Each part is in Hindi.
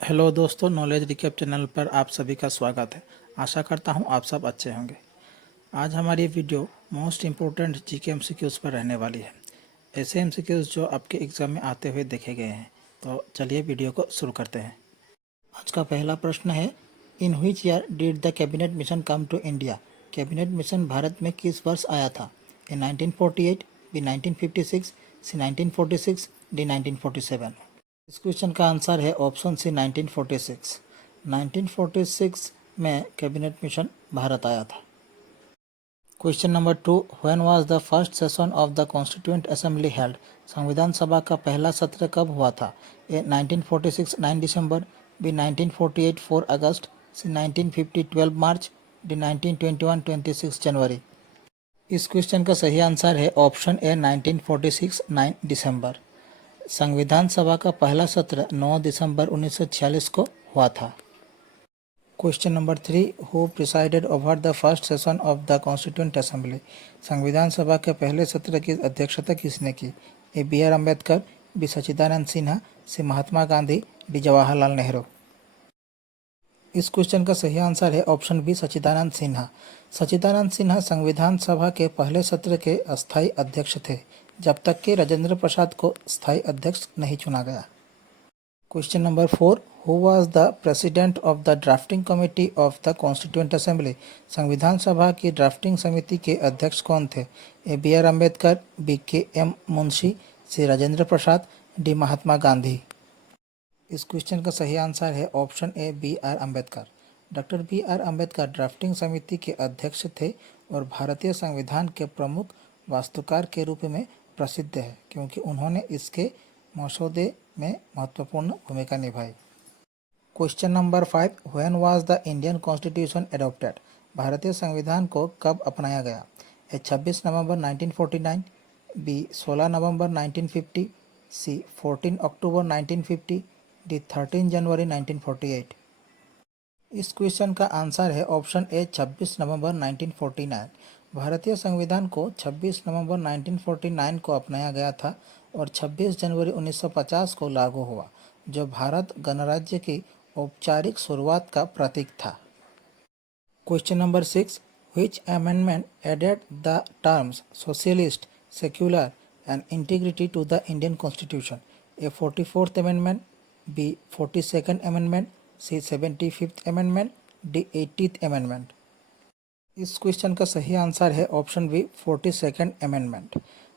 हेलो दोस्तों, नॉलेज रिकैप चैनल पर आप सभी का स्वागत है। आशा करता हूं आप सब अच्छे होंगे। आज हमारी video most important GK MCQs पर रहने वाली है। ऐसे एमसीक्यूज़ जो आपके एग्ज़ाम में आते हुए देखे गए हैं। तो चलिए वीडियो को शुरू करते हैं। आज का पहला प्रश्न है, in which year did the cabinet mission come to India? कैबिनेट मिशन भारत में किस वर्ष आया था? A 1948, B 1956, C 1946, D 1947। इस क्वेश्चन का आंसर है ऑप्शन सी 1946। 1946 में कैबिनेट मिशन भारत आया था। Question number 2, when was the first session of the constituent assembly held? संविधान सभा का पहला सत्र कब हुआ था? ए 1946 9 दिसंबर, बी 1948 4 अगस्त, सी 1950 12 मार्च, डी 1921 26 जनवरी। इस क्वेश्चन का सही आंसर है ऑप्शन ए 1946 9 दिसंबर। संविधान सभा का पहला सत्र 9 दिसंबर 1946 को हुआ था। Question number 3, who presided over the first session of the constituent assembly? संविधान सभा के पहले सत्र की अध्यक्षता किसने की? A B R Ambedkar, B Sachchidanand Sinha, C Mahatma Gandhi, D Jawaharlal Nehru. इस क्वेश्चन का सही आंसर है ऑप्शन बी सच्चिदानंद सिन्हा। सच्चिदानंद सिन्हा संविधान सभा के पहले सत्र के अस्थायी अध्यक्ष थे, जब तक कि राजेंद्र प्रसाद को स्थायी अध्यक्ष नहीं चुना गया। Question number 4, who was the president of the drafting committee of the constituent assembly? संविधान सभा की ड्राफ्टिंग समिति के अध्यक्ष कौन थे? A B R Ambedkar, B K M Munshi, C Rajendra Prasad, D Mahatma Gandhi. इस क्वेश्चन का सही आंसर है option A B R Ambedkar. Doctor B R Ambedkar drafting समिति के अध्यक्ष थे और भारतीय संविधान के प्रमुख वास्तुकार के रूप में प्रसिद्ध है, क्योंकि उन्होंने इसके मसौदे में महत्वपूर्ण भूमिका निभाई। Question number 5, when was the Indian constitution adopted? भारतीय संविधान को कब अपनाया गया? ए 26 नवंबर 1949, बी 16 नवंबर 1950, सी 14 अक्टूबर 1950, डी 13 जनवरी 1948। इस क्वेश्चन का आंसर है ऑप्शन ए 26 नवंबर 1949। भारतीय संविधान को 26 नवंबर 1949 को अपनाया गया था और 26 जनवरी 1950 को लागू हुआ, जो भारत गणराज्य की औपचारिक शुरुआत का प्रतीक था। Question number 6, which amendment added the terms socialist, secular and integrity to the Indian constitution? A 44th amendment, B 42nd amendment, C 75th amendment, D 80th amendment. इस क्वेश्चन का सही आंसर है option B 42nd amendment.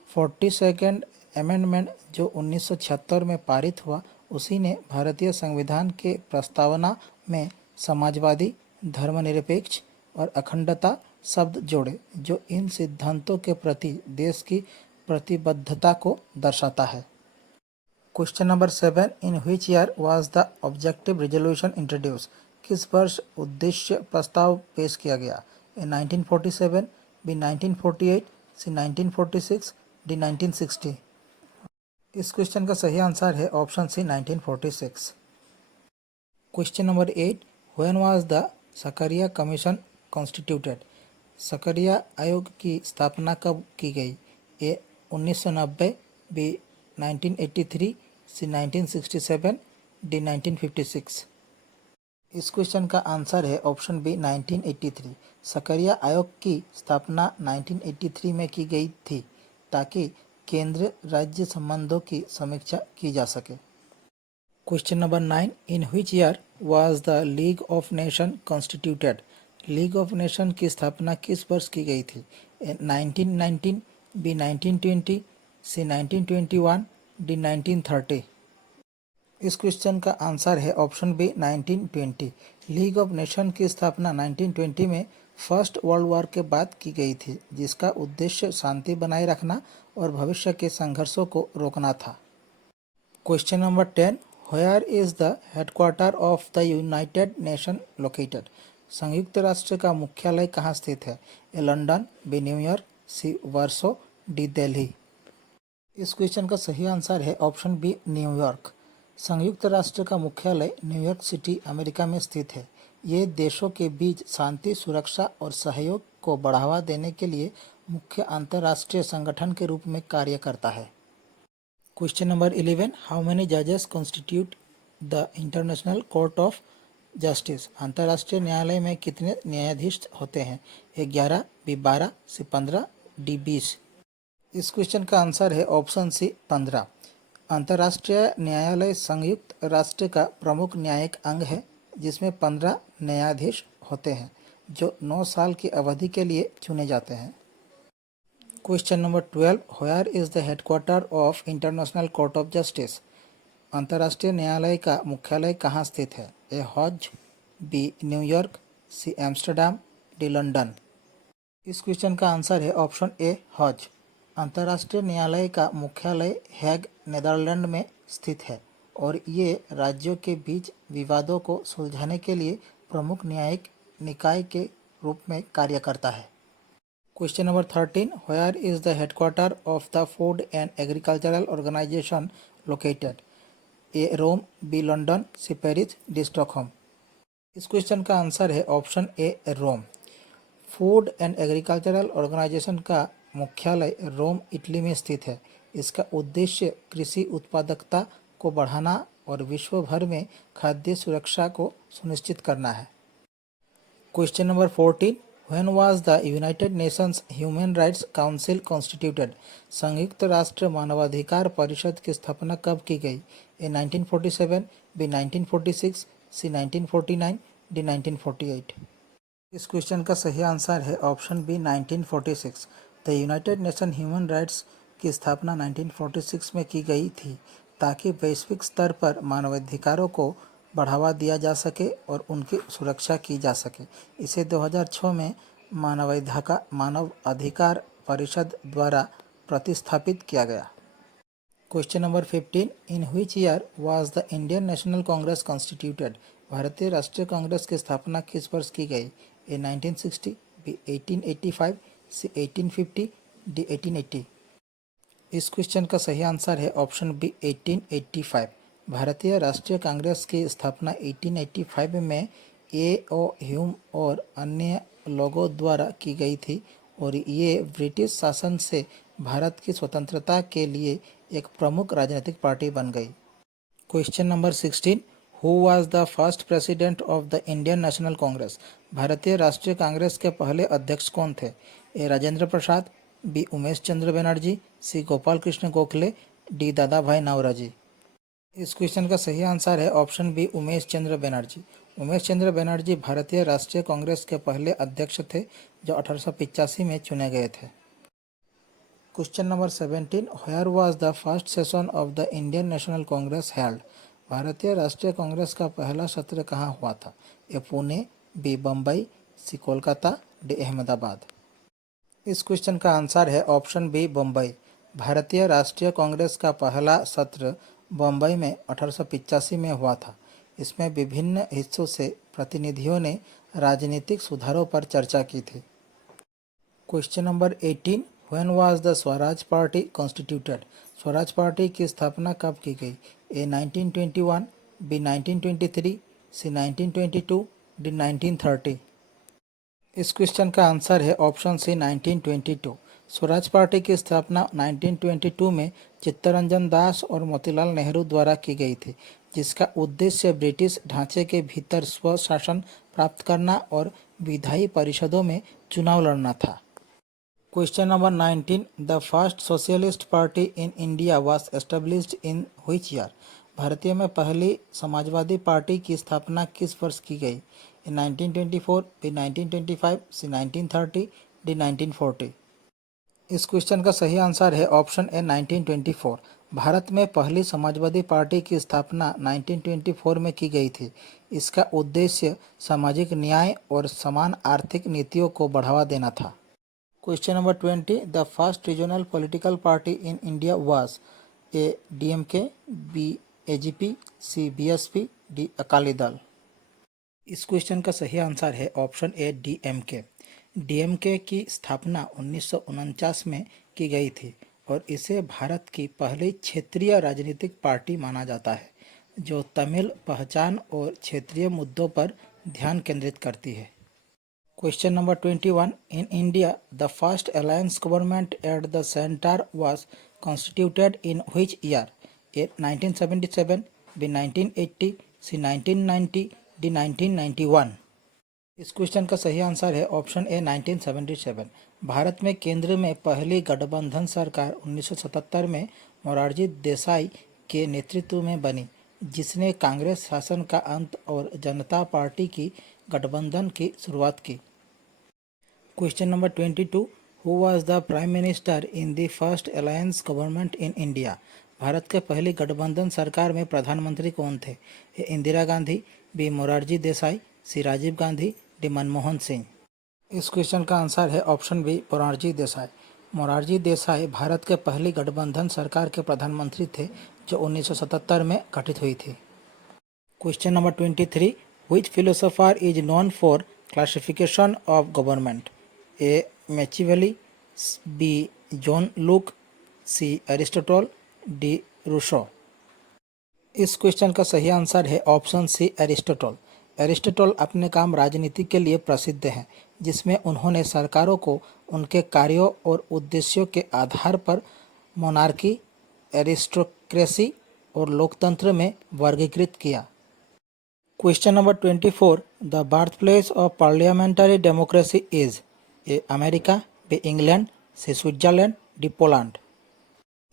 42nd amendment जो 1976 में पारित हुआ, उसी ने भारतीय संविधान के प्रस्तावना में समाजवादी, धर्मनिरपेक्ष और अखंडता शब्द जोड़े, जो इन सिद्धांतों के प्रति देश की प्रतिबद्धता को दर्शाता है। Question number 7, in which year was the objective resolution introduce? किस वर्ष उद्देश्य प्रस्ताव पेश किया गया? A 1947, B 1948, C 1946, D 1960। इस क्वेश्चन का सही आंसर है option C 1946। Question number 8, when was the Sarkaria commission constituted? सकरिया आयोग की स्थापना कब की गई? A 1990, B 1983, C 1967, D 1956। इस क्वेश्चन का आंसर है ऑप्शन बी 1983। सकरिया आयोग की स्थापना 1983 में की गई थी, ताकि केंद्र राज्य संबंधों की समीक्षा की जा सके। Question number 9, in which year was the league of nation constituted? League of nation की स्थापना किस वर्ष की गई थी? 1919, बी 1920, सी 1921, डी 1930। इस क्वेश्चन का आंसर है option B 1920। League of nation की स्थापना 1920 में फर्स्ट वर्ल्ड वॉर के बाद की गई थी, जिसका उद्देश्य शांति बनाए रखना और भविष्य के संघर्षों को रोकना था। Question number 10, where is the headquarter of the United nation located? संयुक्त राष्ट्र का मुख्यालय कहाँ स्थित है? ए लंदन, बी न्यूयॉर्क, सी वार्सो, डी दिल्ली। इस क्वेश्चन का सही आंसर है ऑप्शन बी न्यूयॉर्क। संयुक्त राष्ट्र का मुख्यालय न्यूयॉर्क सिटी, अमेरिका में स्थित है। ये देशों के बीच शांति, सुरक्षा और सहयोग को बढ़ावा देने के लिए मुख्य अंतर्राष्ट्रीय संगठन के रूप में कार्य करता है। क्वेश्चन नंबर 11, हाउ मेनी जजेस constitute the international court of justice? अंतर्राष्ट्रीय न्यायालय में कितने न्यायाधीश होते हैं? 11, बी 12, सी 15, डी 20। इस क्वेश्चन का आंसर है ऑप्शन सी 15। अंतर्राष्ट्रीय न्यायालय संयुक्त राष्ट्र का प्रमुख न्यायिक अंग है जिसमें 15 न्यायाधीश होते हैं जो 9 साल की अवधि के लिए चुने जाते हैं। Question number 12, where is the headquarter of international court of justice? अंतर्राष्ट्रीय न्यायालय का मुख्यालय कहाँ स्थित है? A Hague, B New York, C Amsterdam, D London. इस क्वेश्चन का आंसर है ऑप्शन ए हॉज। अंतर्राष्ट्रीय न्यायालय का मुख्यालय हैग, नीदरलैंड में स्थित है और ये राज्यों के बीच विवादों को सुलझाने के लिए प्रमुख न्यायिक निकाय के रूप में कार्य करता है। Question number 13, where is the headquarter of the food and agricultural organisation located? A Rome, B London, C Paris, D Stockholm. इस क्वेश्चन का आंसर है option A Rome. Food and agricultural organisation का मुख्यालय रोम, इटली में स्थित है। इसका उद्देश्य कृषि उत्पादकता को बढ़ाना और विश्व भर में खाद्य सुरक्षा को सुनिश्चित करना है। Question number 14, when was the United Nations human rights council constituted? संयुक्त राष्ट्र मानवाधिकार परिषद की स्थापना कब की गई? A 1947, B 1946, C 1949, D 1948। इस क्वेश्चन का सही आंसर है option B 1946। The United Nation human rights की स्थापना 1946 में की गई थी ताकि वैश्विक स्तर पर मानवाधिकारों को बढ़ावा दिया जा सके और उनकी सुरक्षा की जा सके। इसे 2006 में मानव अधिकार परिषद द्वारा प्रतिस्थापित किया गया। Question number 15, in which year was the Indian National Congress constituted? भारतीय राष्ट्रीय कांग्रेस की स्थापना किस वर्ष की गई? ए 1960, बी 1885, सी 1850, डी 1880। इस क्वेश्चन का सही आंसर है ऑप्शन बी 1885। भारतीय राष्ट्रीय कांग्रेस की स्थापना 1885 में ए ओ ह्यूम और अन्य लोगों द्वारा की गई थी और ये ब्रिटिश शासन से भारत की स्वतंत्रता के लिए एक प्रमुख राजनीतिक पार्टी बन गई। Question number 16, who was the first president of the Indian National Congress? भारतीय राष्ट्रीय कांग्रेस के पहले अध्यक्ष कौन थे? ए राजेंद्र प्रसाद, बी उमेश चंद्र बनर्जी, सी गोपाल कृष्ण गोखले, डी दादा भाई नौरोजी। इस क्वेश्चन का सही आंसर है ऑप्शन बी उमेश चंद्र बनर्जी। उमेश चंद्र बनर्जी भारतीय राष्ट्रीय कांग्रेस के पहले अध्यक्ष थे जो 1885 में चुने गए थे। Question number 17, where was the first session of the Indian National Congress held? भारतीय राष्ट्रीय कांग्रेस का पहला सत्र कहाँ हुआ था? A Pune, B Bombay, C Kolkata, D Ahmedabad. इस क्वेश्चन का आंसर है ऑप्शन बी बम्बई। भारतीय राष्ट्रीय कांग्रेस का पहला सत्र बम्बई में 1885 में हुआ था। इसमें विभिन्न हिस्सों से प्रतिनिधियों ने राजनीतिक सुधारों पर चर्चा की थी। Question number 18, when was the Swaraj party constituted? Swaraj party की स्थापना कब की गई? ए 1921, बी 1923, सी 1922, डी 1930। इस क्वेश्चन का आंसर है ऑप्शन सी 1922। स्वराज पार्टी की स्थापना 1922 में चित्तरंजन दास और मोतीलाल नेहरू द्वारा की गई थी जिसका उद्देश्य ब्रिटिश ढांचे के भीतर स्वशासन प्राप्त करना और विधायी परिषदों में चुनाव लड़ना था। Question number 19, the first socialist party in India was established in which year? भारतीय में पहली समाजवादी पार्टी की स्थापना किस वर्ष की गई? 1924, बी 1925, सी 1930, डी 1940। इस क्वेश्चन का सही आंसर है ऑप्शन ए 1924। भारत में पहली समाजवादी पार्टी की स्थापना 1924 में की गई थी। इसका उद्देश्य सामाजिक न्याय और समान आर्थिक नीतियों को बढ़ावा देना था। Question number 20, the first regional political party in India was? A DMK, B AGP, C BSP, D Akali Dal. इस क्वेश्चन का सही आंसर है ऑप्शन ए डीएमके। डीएमके की स्थापना 1949 में की गई थी और इसे भारत की पहली क्षेत्रीय राजनीतिक पार्टी माना जाता है जो तमिल पहचान और क्षेत्रीय मुद्दों पर ध्यान केंद्रित करती है। Question number 21, in India the first alliance government at the centre was constituted in which year? A 1977, B 1980, C 1990, D 1991। इस क्वेश्चन का सही आंसर है ऑप्शन ए 1977। भारत में केंद्र में पहली गठबंधन सरकार 1977 में मोरारजी देसाई के नेतृत्व में बनी, जिसने कांग्रेस शासन का अंत और जनता पार्टी की गठबंधन की शुरुआत की। Question number 22, who was the prime minister in the first alliance government in India? Bharat के पहली गठबंधन सरकार में प्रधानमंत्री कौन थे? ए इंदिरा गांधी, बी मोरारजी देसाई, सी राजीव गांधी, डी मनमोहन सिंह। इस क्वेश्चन का आंसर है ऑप्शन बी मोरारजी देसाई। मोरारजी देसाई भारत के पहली गठबंधन सरकार के प्रधानमंत्री थे जो 1977 में गठित हुई थी। Question number 23, which philosopher is known for classification of government? A Machiavelli, B John Locke, C Aristotle, D Rousseau. इस क्वेश्चन का सही आंसर है ऑप्शन सी एरिस्टोटल। एरिस्टोटल अपने काम राजनीति के लिए प्रसिद्ध हैं, जिसमें उन्होंने सरकारों को उनके कार्यों और उद्देश्यों के आधार पर मोनार्की, एरिस्टोक्रेसी और लोकतंत्र में वर्गीकृत किया। Question number 24, the birth place of parliamentary democracy is? A America, B England, C Switzerland, D Poland.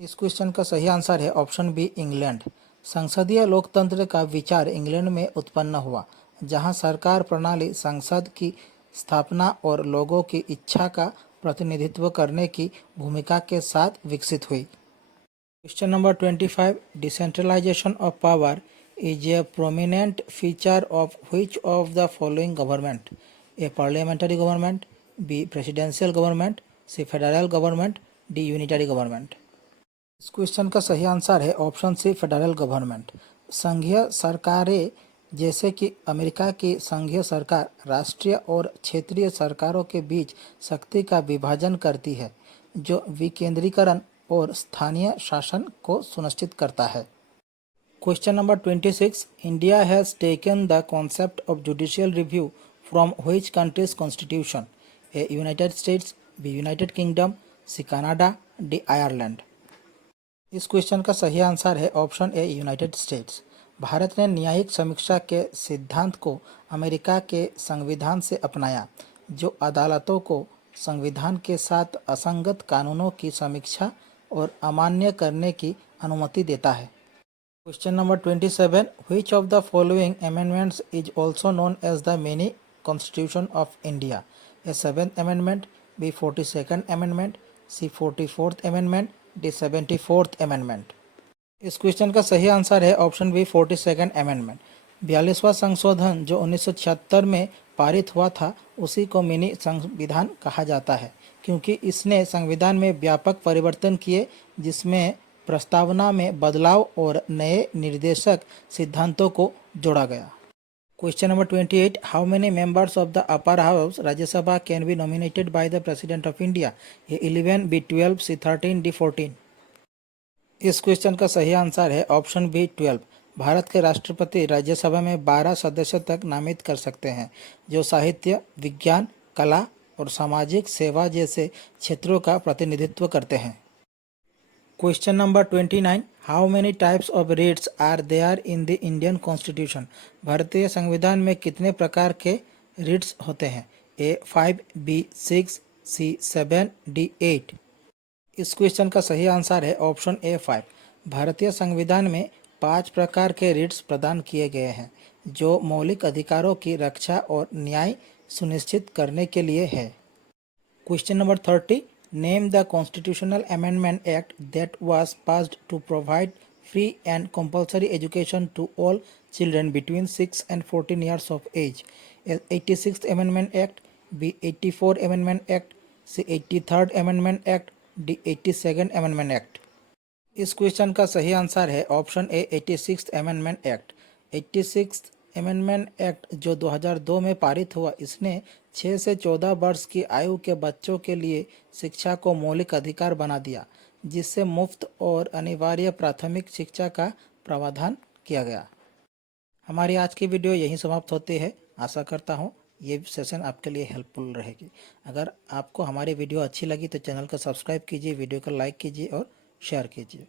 इस क्वेश्चन का सही आंसर है ऑप्शन बी इंग्लैंड। संसदीय लोकतंत्र का विचार इंग्लैंड में उत्पन्न हुआ, जहां सरकार प्रणाली संसद की स्थापना और लोगों की इच्छा का प्रतिनिधित्व करने की भूमिका के साथ विकसित हुई। Question number 25, decentralisation of power is a prominent feature of which of the following government? A parliamentary government, B presidential government, C federal government, D unitary government. इस क्वेश्चन का सही आंसर है ऑप्शन सी फेडरल गवर्नमेंट। संघीय सरकारें जैसे कि अमेरिका की संघीय सरकार राष्ट्रीय और क्षेत्रीय सरकारों के बीच शक्ति का विभाजन करती है, जो विकेंद्रीकरण और स्थानीय शासन को सुनिश्चित करता है। Question number 26, India has taken the concept of judicial review from which country's constitution? A United States, B United Kingdom, C Canada, D Ireland. इस क्वेश्चन का सही आंसर है ऑप्शन ए यूनाइटेड स्टेट्स। भारत ने न्यायिक समीक्षा के सिद्धांत को अमेरिका के संविधान से अपनाया, जो अदालतों को संविधान के साथ असंगत कानूनों की समीक्षा और अमान्य करने की अनुमति देता है। Question number 27, which of the following amendments is also known as the mini constitution of India? A 7th amendment, B 42nd amendment, C 44th amendment, D 74th amendment. इस क्वेश्चन का सही आंसर है ऑप्शन बी 42nd अमेंडमेंट। 42वां संशोधन जो 1976 में पारित हुआ था, उसी को मिनी संविधान कहा जाता है, क्योंकि इसने संविधान में व्यापक परिवर्तन किए, जिसमें प्रस्तावना में बदलाव और नए निर्देशक सिद्धांतों को जोड़ा गया। Question number 28, how many members of the upper house Rajya Sabha can be nominated by the president of India? A 11, B 12, C 13, D 14। इस क्वेश्चन का सही आंसर है ऑप्शन बी 12। भारत के राष्ट्रपति राज्यसभा में 12 सदस्य तक नामित कर सकते हैं, जो साहित्य, विज्ञान, कला और सामाजिक सेवा जैसे क्षेत्रों का प्रतिनिधित्व करते हैं। Question number 29, how many types of writs are there in the Indian constitution? भारतीय संविधान में कितने प्रकार के रिट्स होते हैं? A 5, B 6, C 7, D 8। इस क्वेश्चन का सही आंसर है ऑप्शन ए 5। भारतीय संविधान में 5 प्रकार के रिट्स प्रदान किए गए हैं, जो मौलिक अधिकारों की रक्षा और न्याय सुनिश्चित करने के लिए है। Question number 30, name the constitutional amendment act that was passed to provide free and compulsory education to all children between 6 and 14 years of age? 86th amendment act, B 84 amendment act, C 83rd amendment act, D 82nd amendment act. इस क्वेश्चन का सही आंसर है option A 86th amendment act. 86th amendment act जो 2002 में पारित हुआ, इसने 6 से 14 वर्ष की आयु के बच्चों के लिए शिक्षा को मौलिक अधिकार बना दिया, जिससे मुफ्त और अनिवार्य प्राथमिक शिक्षा का प्रावधान किया गया। हमारी आज की वीडियो यहीं समाप्त होती है। आशा करता हूँ ये सेशन आपके लिए हेल्पफुल रहेगी। अगर आपको हमारी वीडियो अच्छी लगी तो चैनल को सब्सक्राइब कीजिए, वीडियो को लाइक कीजिए और शेयर कीजिए।